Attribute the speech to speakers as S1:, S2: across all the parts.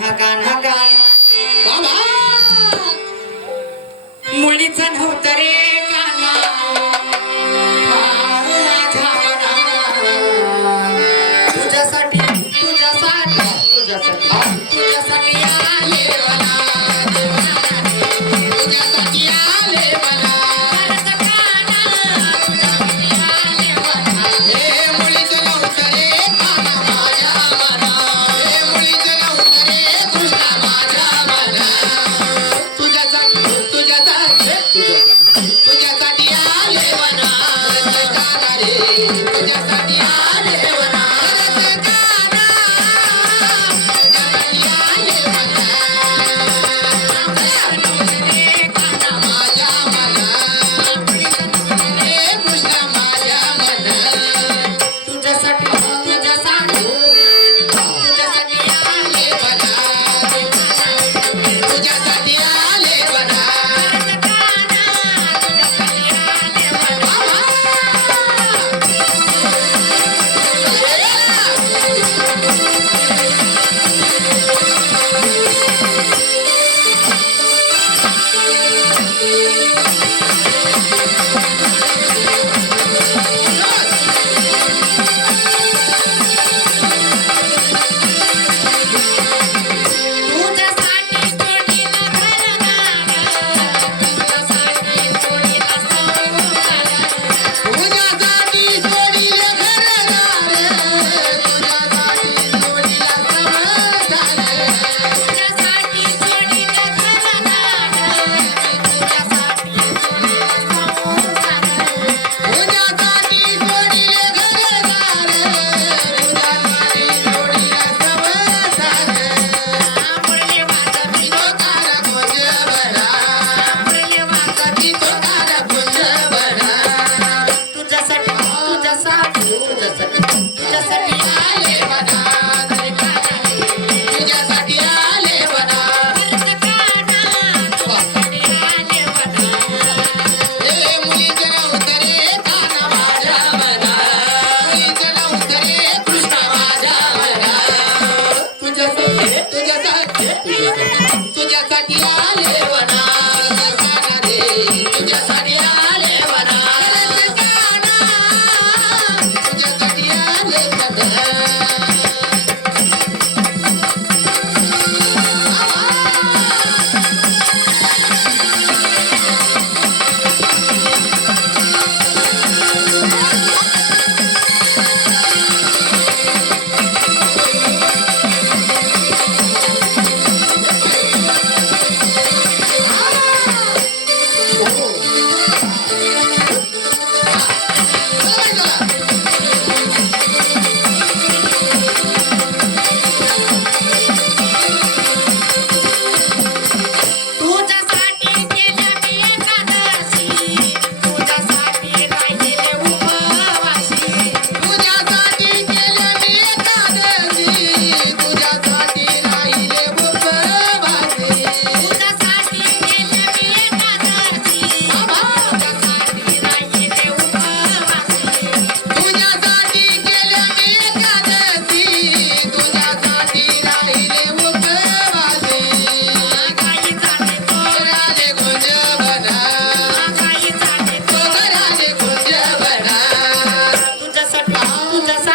S1: have got Yeah.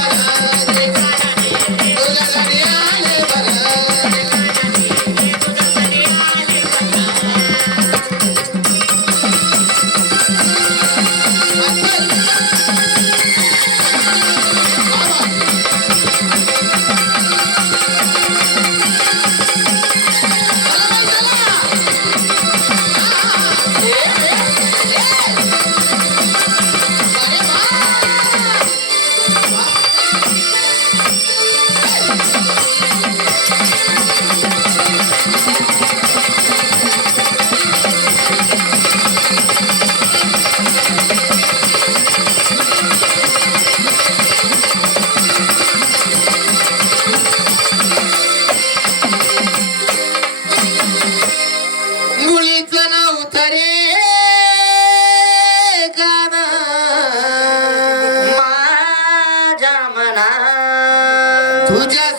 S1: Bye. तुझ्या